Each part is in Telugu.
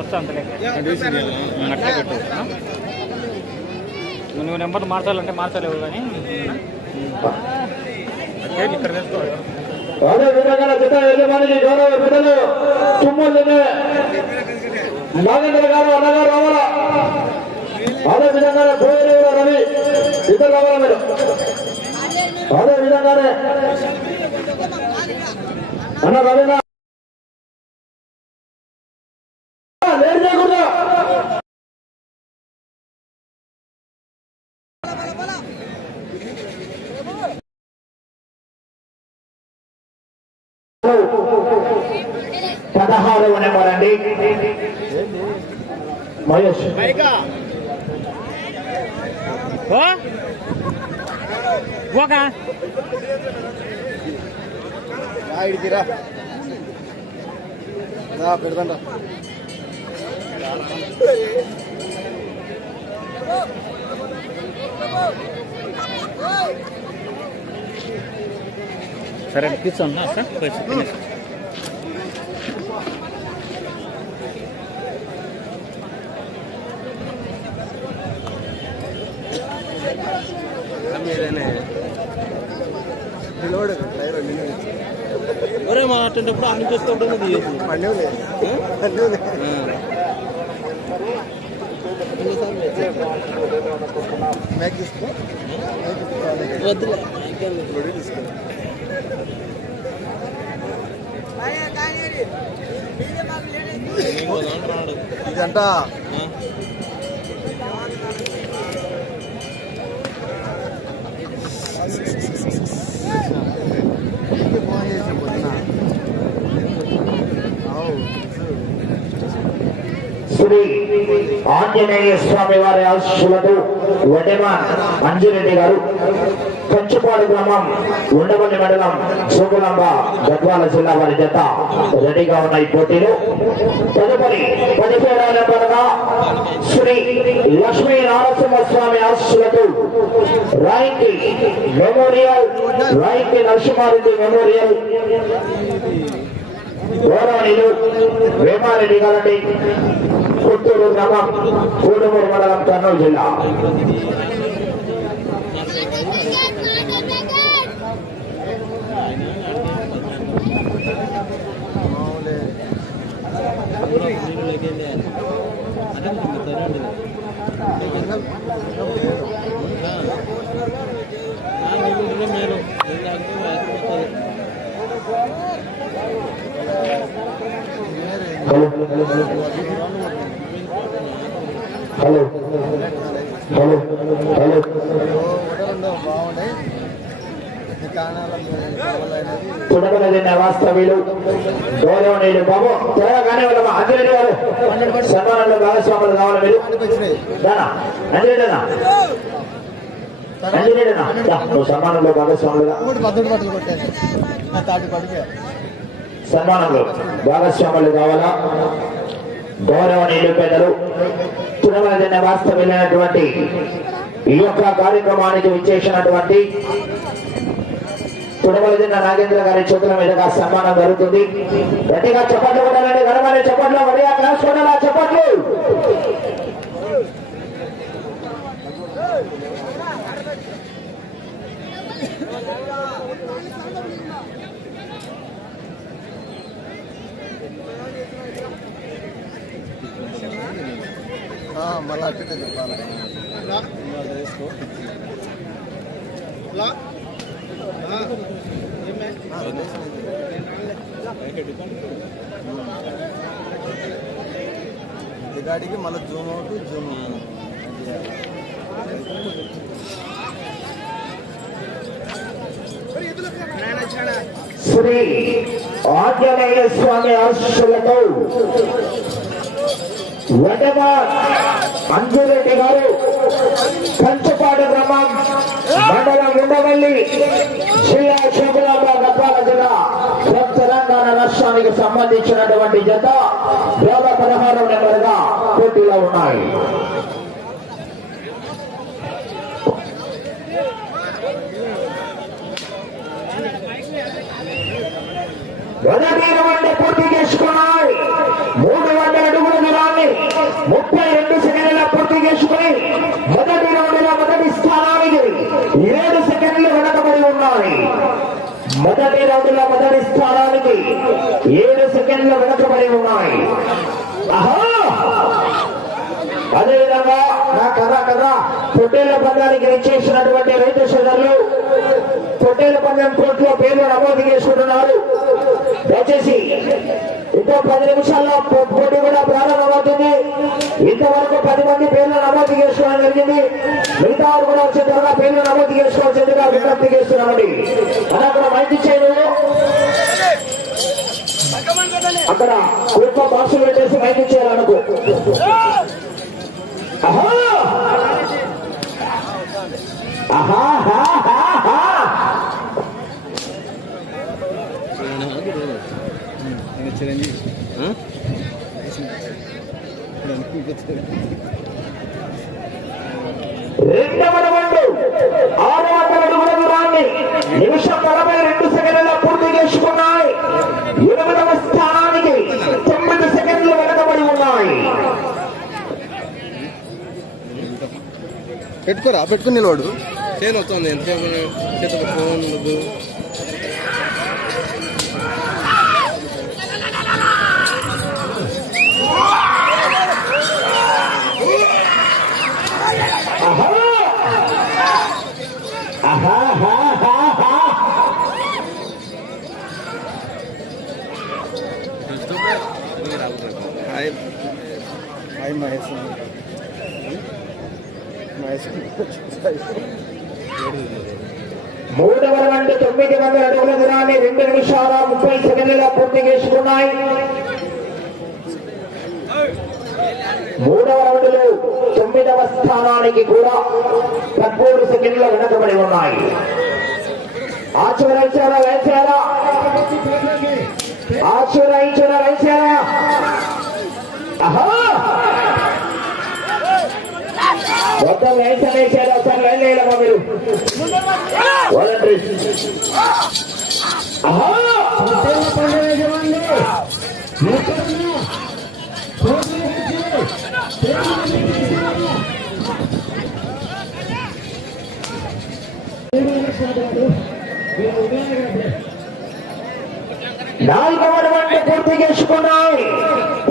వస్తా అంతలే అట్లే పెట్టు. నువ్వు నెంబర్ మార్చాలంటే మార్చలేవు కానీ ఇక్కడ వేసుకోవాలి. అదే విధంగా జత యజమానికి గౌరవ బిడ్డలు తుమ్మల్ని నాగేంద్ర గారు అన్నగారు రావాలా. అదే విధంగానే భోజన రవి ఇద్దరు రావాలా మీరు. అదే విధంగానే అన్న రవీనా లేట్ చేయకూడదు. పదహారవ నెంబర్ అండి మహేష్. పెడతా సరే కూర్చోన్నా సార్. ఒరే మాట్లాడేటప్పుడు అన్ని చూస్తూ ఇదంట శ్రీ ఆంజనేయ స్వామి వారి ఆశీస్సులతో వడెమాన్ అంజిరెడ్డి గారు కంచుపాడు గ్రామం ఉండవల్లి మండలం సోగులాంబ గద్వాల జిల్లా వారి జత రెడీగా ఉన్న ఈ పోటీలో తదుపరి 17వ నెంబర్గా శ్రీ లక్ష్మీ నరసింహస్వామి ఆశీస్సులతో రాయికి మెమోరియల్ రాయికి నరసింహారెడ్డి మెమోరియల్ గౌరవనీయులు వేమారెడ్డి గారండి, పుత్తూరు గ్రామం కూడమూరు మండలం కర్నూలు జిల్లా. హలో హలో హలో తుడగలది వాస్తవ్యులు గౌరవనీయులు బాబు త్వరగానే వాళ్ళ అంజిరెడ్డి గారు సన్మానంలో భాగస్వాములు కావాలి. మీరు అంజిరెడ్డినా నువ్వు సన్మానంలో భాగస్వాములుగా సన్మానంలో భాగస్వాములు కావాలా. గౌరవనీయులు పెద్దలు తుడగలది వాస్తవ్యులైనటువంటి ఈ యొక్క కార్యక్రమానికి విచ్చేసినటువంటి తుడవలదిన్న నాగేంద్ర గారి చేతుల మీదుగా సన్మానం జరుగుతుంది. గట్టిగా చప్పట్లు కొట్టాలండి, గణమాని చప్పట్లు, వడియా క్లాస్ కొట్టాలా చప్పట్లు. మళ్ళా అట్టే చెప్పాలి. గాడికి మళ్ళీ zoom out zoom Shri Anjaneya Swami ఆశీస్సులతో వడమాన్ అంజిరెడ్డి గారు కంచుపాడు గ్రామం మండలం ఉండవల్లి జిల్లా సోగులాంబ గద్వాల జిల్లా తెలంగాణ రాష్ట్రానికి సంబంధించినటువంటి జత 16వ నెంబర్గా పోటీలో ఉన్నాయి. మొదటి రౌండ్ పూర్తి చేసుకున్నాయి. 300 అడుగుల దూరాన్ని 32 సెకండ్ల పూర్తి చేసుకుని మొదటి రౌండ్లో మొదటి స్థానానికి 7 సెకండ్లు వెనకబడి ఉన్నాయి. మొదటి రౌండ్లో మొదటి స్థానానికి 7 సెకండ్లు వెనకబడి ఉన్నాయి. అదేవిధంగా నా కథ పొట్టేళ్ల పందానికి ఇచ్చేసినటువంటి రైతు సోదరులు పొట్టేళ్ల పందెం కోర్టులో పేర్లు నమోదు చేసుకుంటున్నారు. దయచేసి ఇంకో 10 నిమిషాల్లో పోటీ కూడా ప్రారంభమవుతుంది. ఇంతవరకు 10 మంది పేర్లు నమోదు చేసుకోవడం జరిగింది. మిగతా వారు కూడా వచ్చే త్వరగా పేర్లు నమోదు చేసుకోవాల్సిందిగా విజ్ఞప్తి చేస్తున్నామండి. అక్కడ మైక్ ఇచ్చేది అక్కడ కుటుంబ బాక్సులు పెట్టేసి మైక్ ఇచ్చేయాలనుకో. రెండవ రౌండ్ 600 అడుగుల దూరాన్ని నిమిషం 42 సెకండ్ల పూర్తి చేసుకున్నాయి. 8వ స్థానానికి 9 సెకండ్లు వెనకబడి ఉన్నాయి. పెట్టుకుని నిలవాడు చేను వస్తుంది. ఎంతసేపు చేతులు ఫోన్ ఉండదు. హాయ్ మహేష్. మూడవ రౌండ్ 900 అడుగుల దూరాన్ని 2 నిమిషాల 30 సెకండ్ల పూర్తి చేసుకున్నాయి. మూడవ రౌండ్లో 9వ స్థానానికి కూడా 13 సెకండ్ల వెనకబడి ఉన్నాయి. ఆచూరాయిచారా మొత్తం వేసారా సార్? లైన్ వేయాలమ్మా మీరు. నాలుగవ రౌండ్ పూర్తి చేసుకున్నాయి.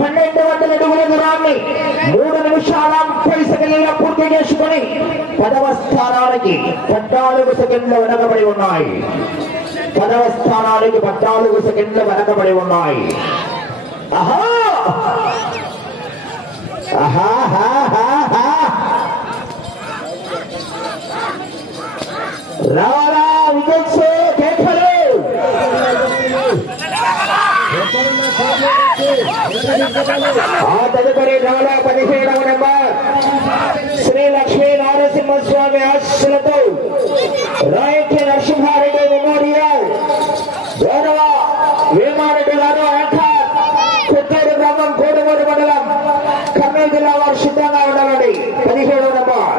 1200 అడుగుల దూరాన్ని 3 నిమిషాల 30 సెకండ్ల పూర్తి చేసుకుని 10వ స్థానానికి 14 సెకండ్లు వెనకబడి ఉన్నాయి. 10వ స్థానానికి 14 సెకండ్లు వెనకబడి ఉన్నాయి. రావాలా వికెట్స్ కేకలు. ఆ తదుపరి రావాలా 17వ నెంబర్ శ్రీ లక్ష్మీ నరసింహస్వామి ఆశీస్సులతో రాయటి నరసింహారెడ్డి మెమోరియల్ గౌరవ వేమారెడ్డి గారు కొత్తూరు గ్రామం కోటమూరు మండలం కర్నూలు జిల్లా వారు సిద్ధంగా ఉండాలండి. 17వ నెంబర్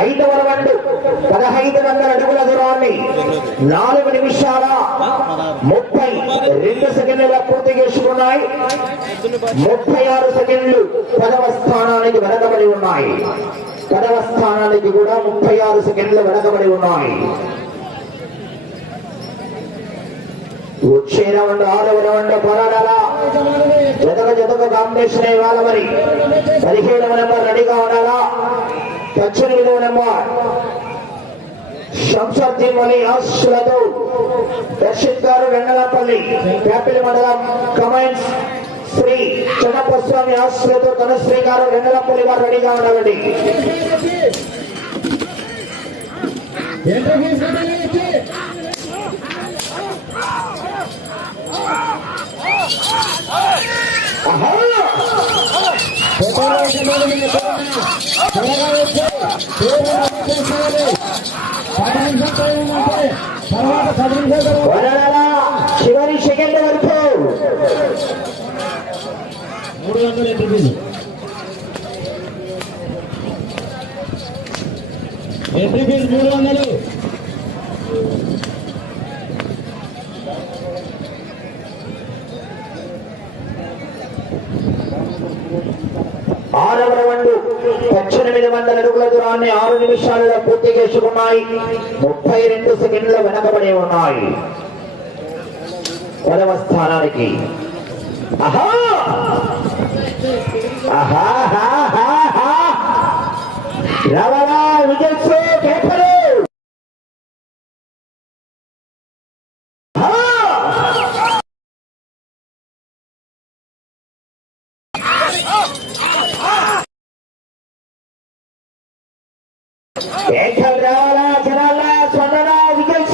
ఐదవ రౌండ్ 1500 అడుగుల దూరాన్ని 4 నిమిషాల 32 సెకండ్ల పూర్తి చేసుకున్నాయి. 36 సెకండ్లు 10వ స్థానానికి వెనకబడి ఉన్నాయి. 10వ స్థానానికి కూడా 36 సెకండ్లు వెనకబడి ఉన్నాయి. వచ్చే రౌండ్ 6వ రౌండ్ పోరాడాల జతక కాంబినేషన్ ఇవ్వాలి. మరి 17వ నెంబర్ రెడీగా ఉండాలా. 18వ నెంబర్ శంషాద్దీన్ అలీ ఆశీస్సులతో దర్శిత్ గారు వెంగళపల్లి ప్యాపిలి మండలం కమెంట్స్ శ్రీ చెన్నప్పస్వామి ఆశీస్సులతో ధనశ్రీ గారు వెంగళపల్లి వారు రెడీగా ఉండాలండి. చివరి సెకండ్ వరకు 300 ఎంట్రీ ఫీజు 300. ఆరవ రౌండ్ 1800 అడుగుల దూరాన్ని 6 నిమిషాల్లో పూర్తి చేసుకున్నాయి. 32 సెకండ్లు వెనకబడి ఉన్నాయి. 10వ స్థానానికి రవణా విజయ్ పేపరు రావాలా జనాలా స్వర్ణ విజయ్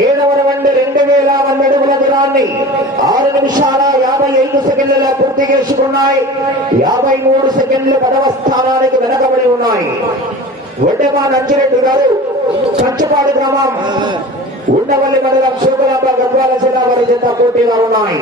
7వ రౌండ్ 2000 అడుగుల దూరాన్ని 6 నిమిషాల 55 సెకండ్లలో పూర్తి చేసుకున్నాయి. 53 సెకండ్లు 10వ స్థానానికి వెనకబడి ఉన్నాయి. వడ్డెమాన్ అంజిరెడ్డి గారు కంచపాడు గ్రామం ఉండవల్లి మండలం శోకలాంబ గద్వాల జిల్లా వారి జత పోటీగా ఉన్నాయి.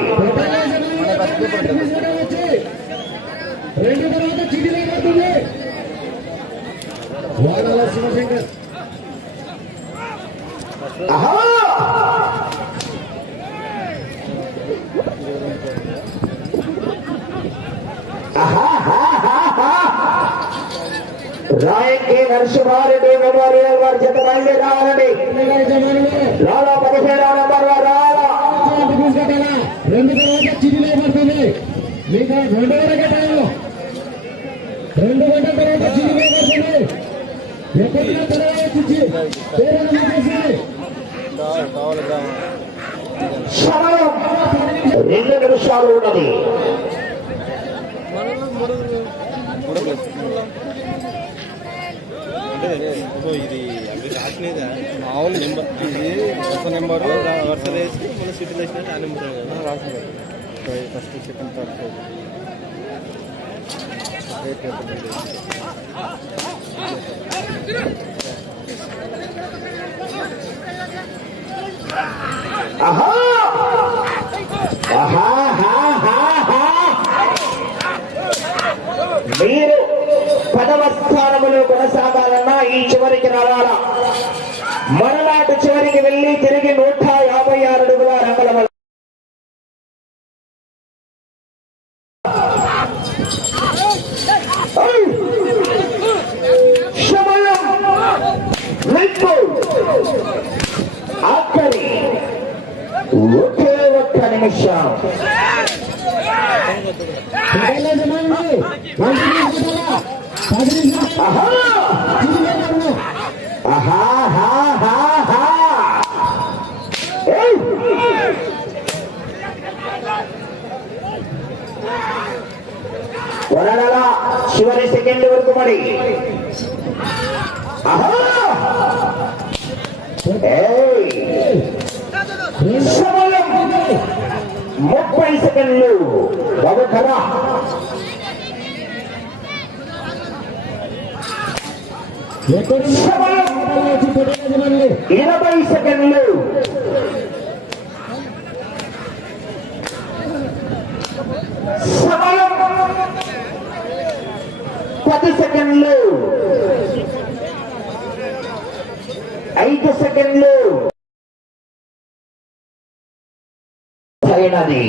రాయకి నరసింహారెడ్డి మెమోరియల్ వారి జత బయలుదేరాలండి. రాలా 17వ నంబర్ వారు రాలా 2 తర్వాత చిదిలే పడుతుంది. మీకు 2 వరకే టైంలో 2 గంటల తర్వాత చిదిలే పడుతుంది. ఎక్కడికి తర్వాత చిచ్చి సమయం 2 నిమిషాలు ఉన్నది. ఇది అవి రాసినదా మామూలు నెంబర్, ఇది కొత్త నెంబరు వరుస వేసి మన సిటీలో వేసినట్టు ఆ నెంబర్ రాసింది. ఫస్ట్ సెకండ్ థర్డ్ మీరు 10వ స్థానంలో కొనసాగాలన్నా ఈ చివరికి రావాలా. మరనాటి చివరికి వెళ్లి తిరిగి 156 అడుగుల రంగుల ఆఖరి ఒకే ఒక్క నిమిషం. వరడలా చివరి సెకండ్ వరకు మరి సమయం 30 సెకండ్లు. బాబు కదా సమయం 20 సెకండ్లు. సమయం 10 సెకండ్లు. 5 సెకండ్లు. సరైనది.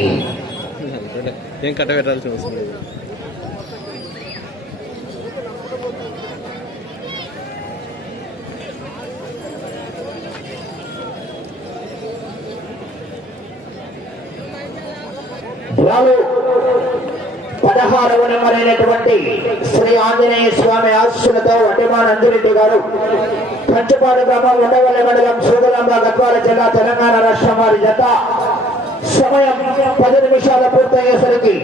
ఏం కట్ట పెట్టాల్సి వస్తుంది. వాళ్ళు 16వ నెంబర్ అయినటువంటి శ్రీ ఆంజనేయ స్వామి ఆశీస్సులతో వడ్డెమాన్ అంజిరెడ్డి గారు కంచపాడు గ్రామం ఉండవల్లి మండలం సోదలాంబ గద్వాల జిల్లా తెలంగాణ రాష్ట్రం వారి జత సమయం 10 నిమిషాల పూర్తయ్యేసరికి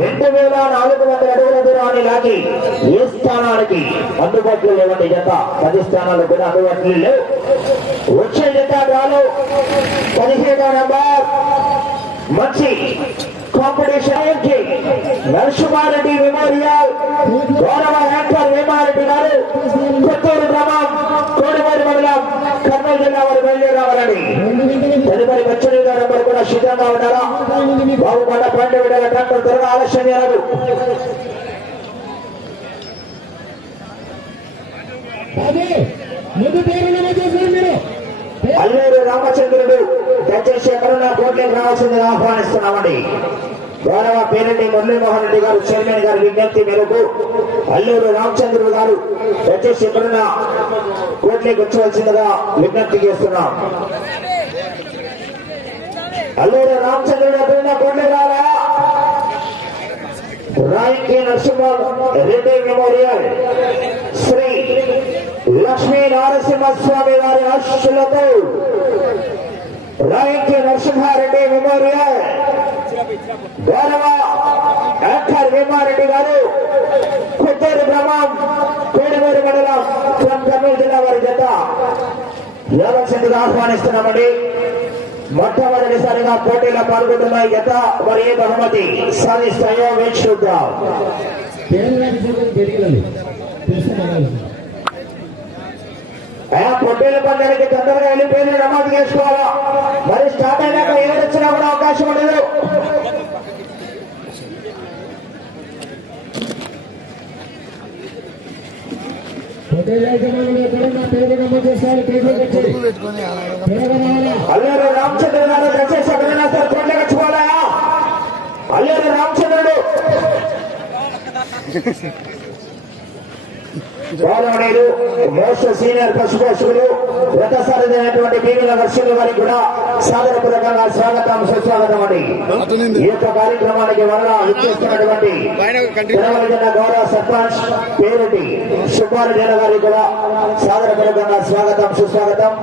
2400 అడుగుల దూరాన్ని లాగి ఏ స్థానానికి అందుబాటులో లేవండి. జత 10 స్థానాలు కూడా అందుబాటులో లేవు. వచ్చే జత డ్రాలో 17వ నెంబర్ మంచి కాంపిటీషన్ నరసింహారెడ్డి మెమోరియల్ గౌరవ యాక్టర్ వేమారెడ్డి గారు కొత్తూరు గ్రామం సిద్ధంగా ఉండాలా. బాగుపడ్డ పాయింట్ విడాల ట్రాక్టర్ త్వరగా ఆలస్యం చేయాలి. అల్లూరు రామచంద్రుడు దయచేసి ఎక్కడున్నా కోట్లోకి రావాల్సిందిగా ఆహ్వానిస్తున్నామండి. గౌరవ పేరెడ్డి మురళీమోహన్ రెడ్డి గారు చైర్మన్ గారి విజ్ఞప్తి మేరకు అల్లూరు రామచంద్రుడు గారు దయచేసి ఎక్కడున్నా కోట్లోకి వచ్చవలసిందిగా విజ్ఞప్తి చేస్తున్నాం. అల్లూరు రామచంద్రుడు ఎక్కడున్నా కోట్లోకి రావాలా. రాయంకి నరసింహ రెడ్డి మెమోరియల్ శ్రీ లక్ష్మీ నరసింహస్వామి వారి ఆశీస్సులతో రాయంకి నరసింహారెడ్డి మెమోరియల్ గౌరవ డాక్టర్ భీమారెడ్డి గారు కొత్తూరు గ్రామం కోడిమూరు మండలం కర్నూలు జిల్లా వారి జత రావాల్సిందిగా ఆహ్వానిస్తున్నామండి. మొట్టమొదటిసారిగా పోటీలో పాల్గొంటున్న ఈ జత మరి ఏ బహుమతి సాధిస్తాయో వేచి చూద్దాం. పొట్టేల పందానికి తొందరగా వెళ్ళిపోయిన నమోదు చేసుకోవాలా. మరి స్టార్ట్ అయినాక ఏడొచ్చినా కూడా అవకాశం ఉండదు. అల్లూరు రామచంద్ర గారు దయచేసి ఎక్కడైనా సార్ కోట్లకి వచ్చుకోవాలా. అల్లూరు రామచంద్రుడు గౌరవనీయులు మోస్ట్ సీనియర్ పశుపోషకులు వ్రతసారైనటువంటి బీవీల వర్షుల వారికి కూడా సాదరపూర్వకంగా స్వాగతం సుస్వాగతం అండి. ఈ యొక్క కార్యక్రమానికి వల్ల విచ్చేస్తున్నటువంటి తెలంగాణ గౌరవ సర్పంచ్ పేరెడ్డి సుబ్బారెడ్డి గారికి కూడా సాదరపూర్వకంగా స్వాగతం సుస్వాగతం.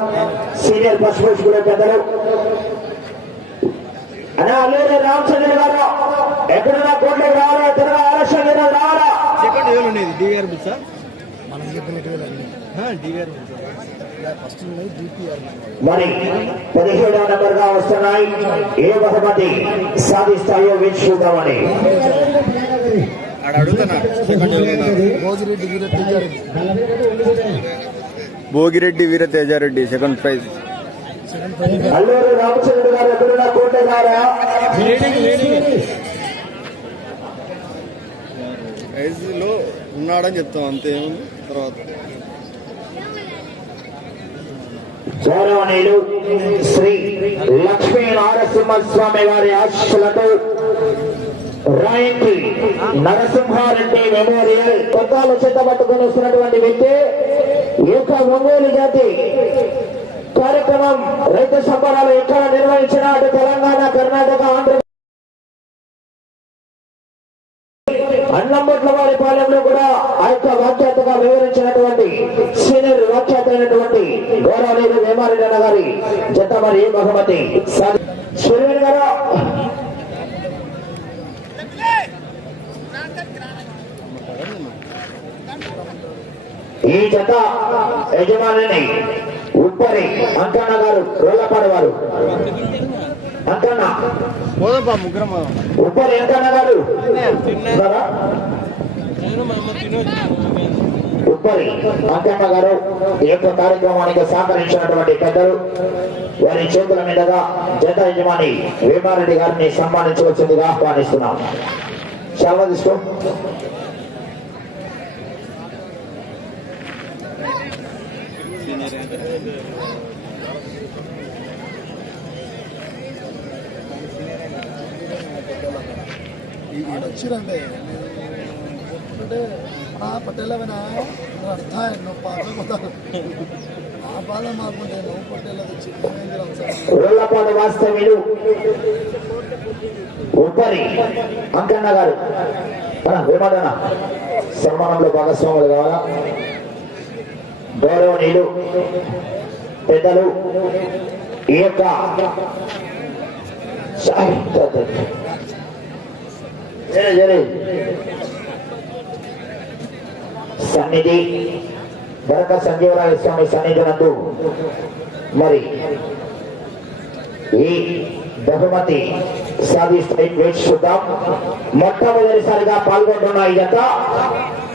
సీనియర్ పశుపోషకులు పెద్దలు అన్నా అల్లూరి రామచంద్ర గారు ఎక్కడన్నా కోట్లకు రావాలా. త్వరగా ఆలస్యం రావాలా. మరి 17వ నెంబర్ గా వస్తున్నాయి. ఏ బహుమతి సాధిస్తాయో వేచి చూద్దామని. భోగిరెడ్డి వీర తేజారెడ్డి సెకండ్ ప్రైజ్. అల్లూరు రామచంద్ర గారు ఎక్కడున్నా కోట గారా లో ఉన్నాడని చెప్తాం అంతే. తర్వాత గౌరవనీయులు శ్రీ లక్ష్మీ నరసింహస్వామి వారి ఆశీస్సులతో రాయంకి నరసింహారెడ్డి మెమోరియల్ కొత్తాలు చేత పట్టుకుని వస్తున్నటువంటి వ్యక్తి యొక్క ఒంగోలు జాతి కార్యక్రమం రైతు సంబరాలు ఎక్కడ నిర్వహించినా అటు తెలంగాణ కర్ణాటక ఆంధ్ర అన్నంబట్ల వారి పాలెంలో కూడా ఆ యొక్క వ్యాఖ్యాతగా వివరించినటువంటి సీనియర్ వ్యాఖ్యాత అయినటువంటి గౌరవనీయులు వేమారెడ్డి అన్న గారి జత మరి బహుమతి సూర్యుని గారు ఈ జత యజమానిని ఉప్పరి అంకన్న గారు రోళ్లపాడు వారు. అంకన్న ఉప్పరి అంకన్న గారు ఉప్పరి అంకన్న గారు ఈ యొక్క కార్యక్రమానికి సహకరించినటువంటి పెద్దలు వారి చేతుల మీదుగా జత యజమాని వేమారెడ్డి గారిని సన్మానించవలసిందిగా ఆహ్వానిస్తున్నాం. చాలా తీసుకో. వచ్చిరంటే అంటే ఆ పట్టేలవనా అర్థ నువ్వు పాపపోతావు ఆ బాధ మాకుంటే నువ్వు పట్టేలా తెచ్చి రోళ్లపాడు వాస్తవ్యులు ఉప్పరి అంకన్న గారు వేమాడన సన్మానంలో భాగస్వాములు కావాలా. గౌరవనీయులు పెద్దలు ఈ యొక్క సన్నిధి భరత సంజీవరాయ స్వామి సన్నిధి నందు మరి ఈ బహుమతి సాధిస్తే వేచి చూద్దాం. మొట్టమొదటిసారిగా పాల్గొంటున్న ఈ జత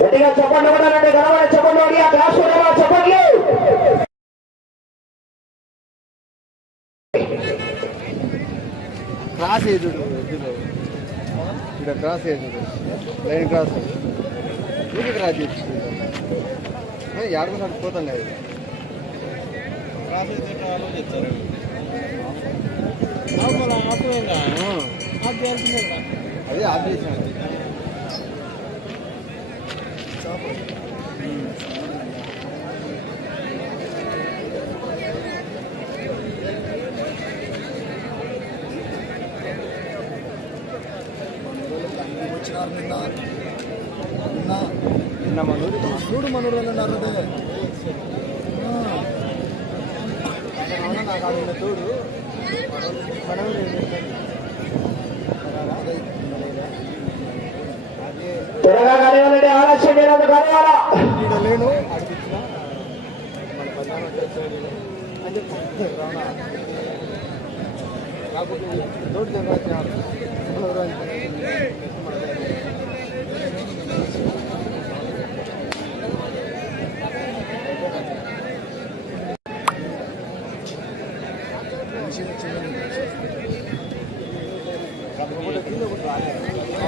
గట్టిగా చెప్పండి చెప్పండి చెప్పండి. క్రాస్ అయ్యేది ఇక్కడ క్రాస్ అయ్యేది లైన్ క్రాస్ ఊరికి క్రాస్ చేయొచ్చు ఏడుకున్నాడు పోతాను క్రాస్ అయితే ఆలోచిస్తారు అదే ఆపరేషన్ వచ్చినారు నిన్న చూడు మనూరు ఉన్నారు నాకు ఆడ తోడు త్వరగా కానివ్వండి, ఆలస్యం చేయడం కానివ్వాలా. లేను అడిపించిన మన ప్రధాన అని చెప్పి కాకపోతే తోడు జనరాలు మన రాలేదు ఆయన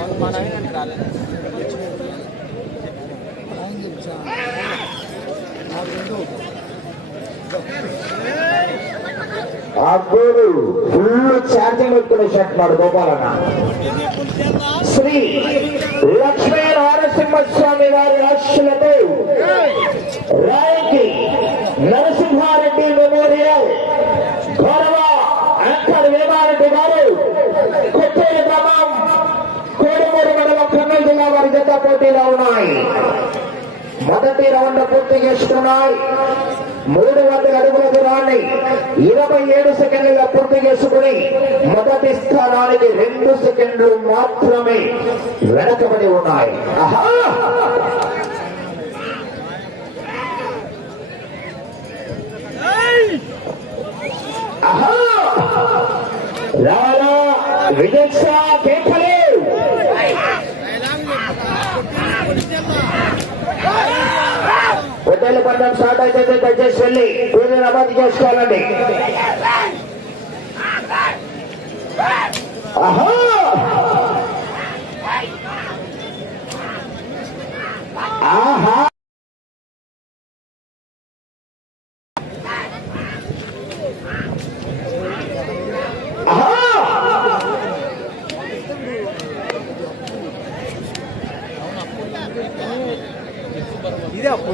చెప్పా నాకు రెండు అబ్బోడు ఫుల్ ఛార్జింగ్ పెట్టుకునే షర్ట్ నాడు గోపాలన్న. శ్రీ లక్ష్మీ నరసింహస్వామి వారి ఆశీస్సులతో రాయకి నరసింహారెడ్డి మెమోరియల్ గౌరవ యాంకర్ వేమారెడ్డి గారు కొత్తూరు గ్రామం కోడుమూరు మండలం కర్నూలు జిల్లా వారి జత పోటీలో ఉన్నాయి. మొదటి రౌండ్ పూర్తి చేసుకున్నాయి. 300 అడుగుల దూరాన్ని 27 సెకండ్లుగా పూర్తి చేసుకుని మొదటి స్థానానికి 2 సెకండ్లు మాత్రమే వెనకబడి ఉన్నాయి. రాలా విజయ్ కేకలే హోటల్ పందం స్టార్ట్ అయితే దయచేసి వెళ్ళి పూజ నమోదు చేసుకోవాలండి. ఆహా ఆహా ఇదే అప్పు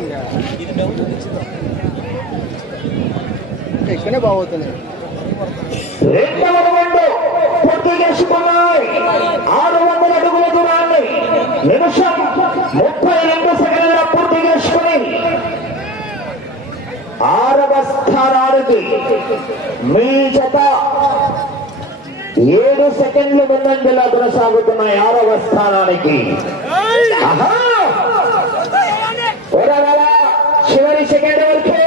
ఇక్కడే బాగుతున్నాయి. రెండవ రౌండ్ పూర్తి చేసుకున్నాయి. 600 అడుగుల దూరాన్ని నిమిషం 32 సెకండ్ల పూర్తి చేసుకుని 6వ స్థానానికి మీ జత 7 సెకండ్లు ముందంజలా కొనసాగుతున్నాయి. 6వ స్థానానికి చివరి సెకండ్ వరకు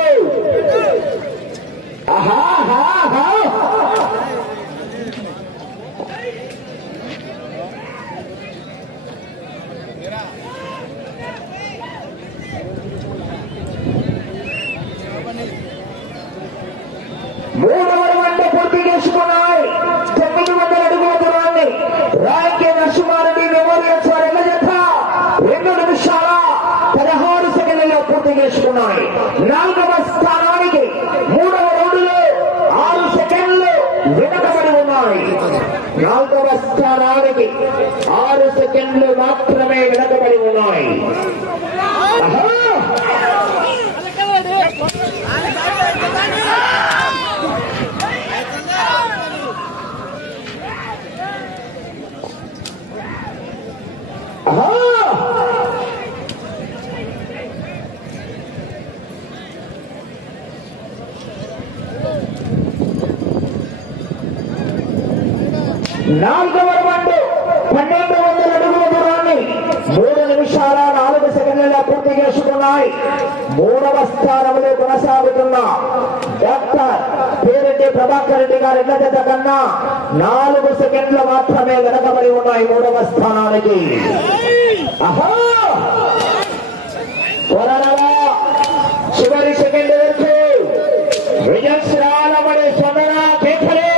మూడవ రౌండ్ పూర్తి చేసుకున్నాయి. 900 అడుగుల దూరాన్ని రాయకి నరసింహారెడ్డి మెమోరియల్స్ వారి జత 2 నిమిషాల 16 సెకండ్లలో పూర్తి చేసుకున్నాయి. 4వ స్థానానికి 3వ రౌండ్లో 6 సెకండ్లు వెనకబడి ఉన్నాయి. 4వ స్థానానికి 6 సెకండ్లు మాత్రమే వెనకబడి ఉన్నాయి. నాలుగవ రౌండ్ 1200 అడుగుల దూరాన్ని 3 నిమిషాల 4 సెకండ్ల పూర్తి చేసుకున్నాయి. 3వ స్థానంలో కొనసాగుతున్న డాక్టర్ పేరెడ్డి ప్రభాకర్ రెడ్డి గారి ఇళ్ల జత కన్నా 4 సెకండ్లు మాత్రమే వెనకబడి ఉన్నాయి 3వ స్థానానికి. చివరి సెకండ్ వరకు విజయశ్రాలమణి సొందన కేకలు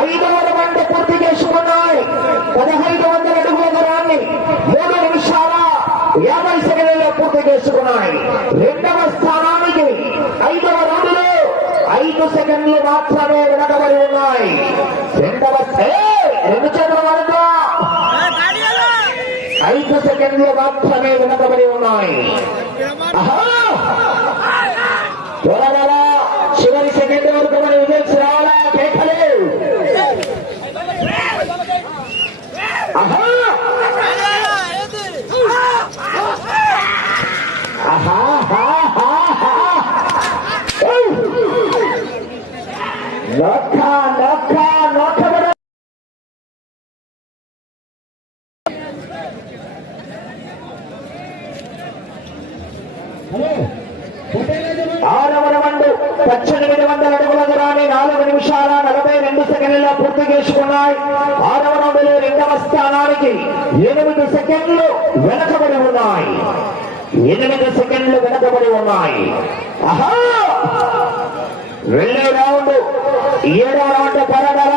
ఐదవ రౌండ్ పూర్తి చేసుకున్నాయి. 1500 అడుగుల దూరాన్ని 3 నిమిషాల 50 సెకండ్లలో పూర్తి చేసుకున్నాయి. రెండవ స్థానానికి 5వ రౌండ్లో 5 సెకండ్లు మాత్రమే వెనకబడి ఉన్నాయి. రెండవ 2 చేతుల వరకు 5 సెకండ్లు మాత్రమే వెనకబడి ఉన్నాయి. త్వరగా చివరి సెకండ్ వరకు మన విజయ్ రావాలా కేకలే. ఆరవ రౌండ్ 1800 అడుగుల దూరాన్ని 4 నిమిషాల 42 సెకండ్లలో పూర్తి చేసుకున్నాయి. 6వ రౌండ్లో 2వ స్థానానికి 8 సెకండ్లు వెనకబడి ఉన్నాయి. 8 సెకండ్లు వెనకబడి ఉన్నాయి. వెళ్ళే రౌండ్ 7వ రౌండ్ పరగల.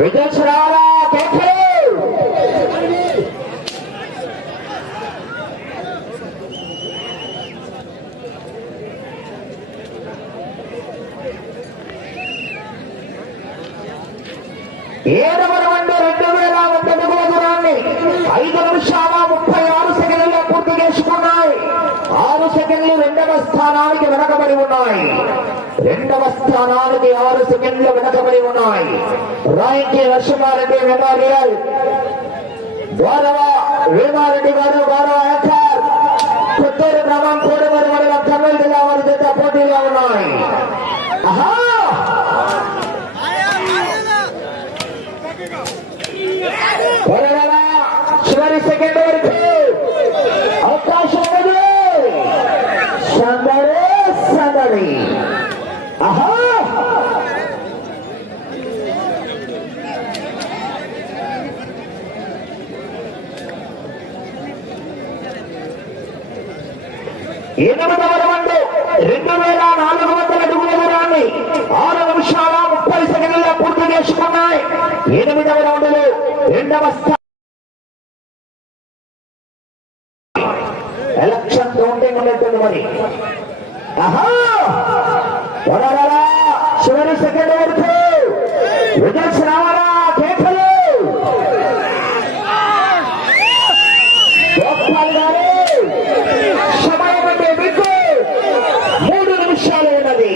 విజయశ్రాలా కేకలు. ఏడవ రౌండ్ 2000 అడుగుల దూరాన్ని 5 నిమిషాల 36 సెకండ్లలో పూర్తి చేసుకున్నాయి. 6 సెకండ్లు 2వ స్థానానికి వెనకబడి ఉన్నాయి. 2వ స్థానానికి 6 సెకండ్లు వెనకబడి ఉన్నాయి. రాయించి నరసింహారెడ్డి మెమోరియల్ గౌరవ వేమారెడ్డి గారు, గౌరవ యాంకర్ కొత్తూరు గ్రామం కోడమూరు మండలం కర్నూలు జిల్లా వారి చేత పోటీగా ఉన్నాయి. చివరి సెకండ్ వరకు అవకాశం ఉన్నది. సందడే సందడి. ఎనిమిదవ రౌండ్ 2400 అడుగుల దూరాన్ని 6 నిమిషాల 30 సెకండ్లలో పూర్తి చేసుకున్నాయి. 8వ రౌండ్లో 2వ స్థానం. ఎలక్షన్ కౌంటింగ్ ఉన్నట్టుంది మరి. చివరి సెకండ్ వరకు విజయ్ రావాలా కేకలు. గోపాల్ గారు సమయం అంటే మీకు 3 నిమిషాలు ఉన్నది.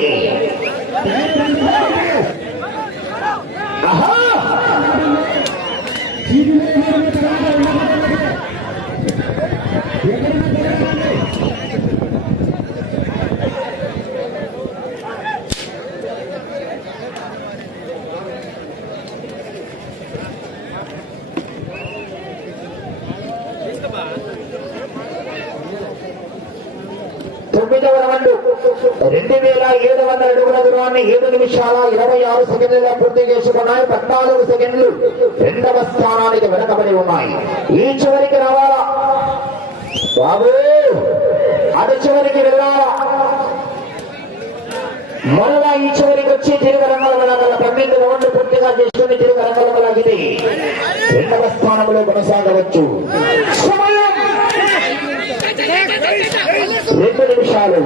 తొమ్మిదవ రౌండ్ 2700 అడుగుల దూరాన్ని 7 నిమిషాల 26 సెకండ్లలో పూర్తి చేసుకున్నాయి. 14 సెకండ్లు 2వ స్థానానికి వెనకబడి ఉన్నాయి. ఈ చివరికి రావాలా బాబు, అటు చివరికి వెళ్ళాలా. మరలా ఈ చివరికి వచ్చి తిరుగు రంగాల 12 రౌండ్లు పూర్తిగా చేసుకుని తిరుగు రంగాల ఇది 2వ స్థానంలో కొనసాగవచ్చు. సమయం 2 నిమిషాలు.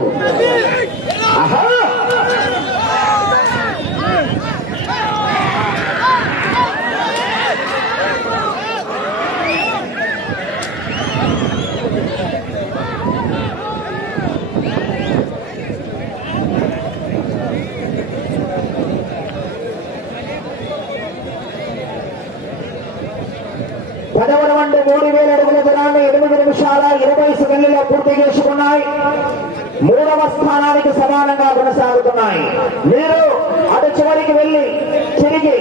10వ రౌండ్ 3000 అడుగుల దూరాన్ని 8 నిమిషాల 20 సెకండ్లలో పూర్తి చేసుకున్నాయి. 3వ స్థానానికి సమానంగా కొనసాగుతున్నాయి. మీరు అటు చివరికి వెళ్లి తిరిగి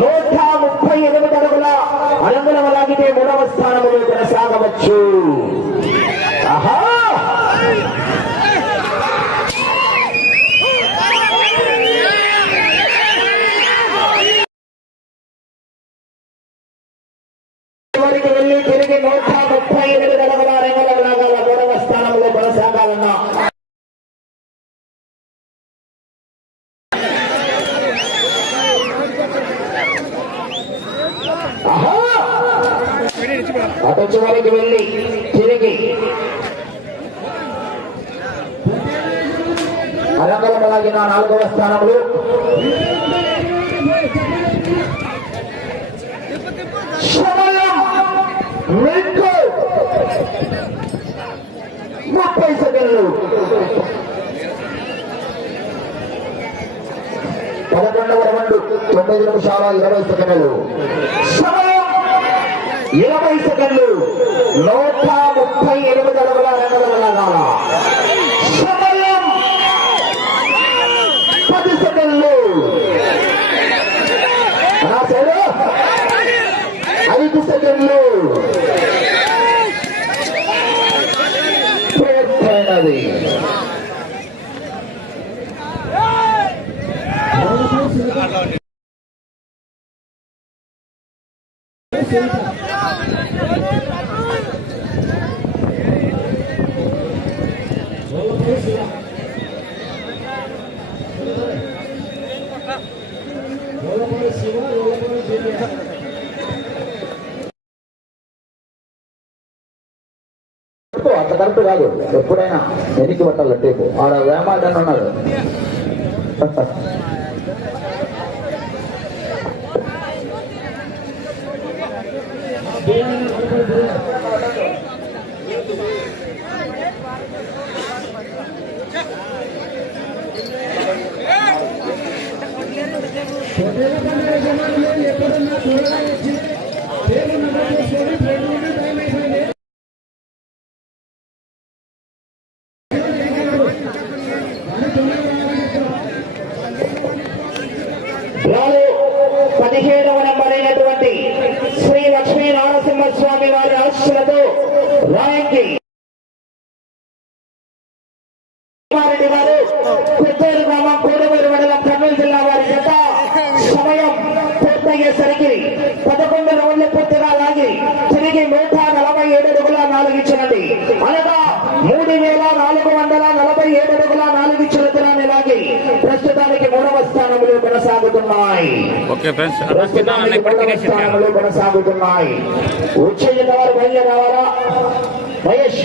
138 అడుగుల అడుగుల లాగితే 3వ స్థానంలో కొనసాగవచ్చు. రావాలన్నా. అటు చివరికి వెళ్ళి తిరిగి అలంకరలాగిన 4వ స్థానంలో సమయం 30 సెకండ్లు. 11వ రౌండ్ 9 నిమిషాల 20 సెకండ్లు. సమయం 20 సెకండ్లు. 138 అడుగుల 2 లాగాల. సమయం 10 సెకండ్లు. 5 సెకండ్లు. పూర్తయినది. అంత కరెక్ట్ కాదు. ఎప్పుడైనా వెనక్కి పట్టాలి టేపు. ఆడ వేమాడని ఉన్నారు. రాలు 17వ నెంబర్ అయినటువంటి శ్రీ లక్ష్మీ నరసింహస్వామి వారి ఆశీస్సులతో రాయంకి రెడ్డి గారు కొత్తూరు గ్రామం కోడమూరు మండలం కర్నూలు జిల్లా వారి జత సమయం పూర్తయ్యేసరికి 11 రౌండ్లు పూర్తిగా లాగి తిరిగి 147 అడుగుల 4 ఇంచులండి. అనగా 3447 అడుగుల 4 ఇంచుల దూరాన్ని లాగి ప్రస్తుతానికి 3వ స్థానంలో కొనసాగుతున్నాయి. ప్రస్తుతానికి 3వ స్థానంలో కొనసాగుతున్నాయి. వచ్చే వారు బయలుదేరి రావాలా మహేష్?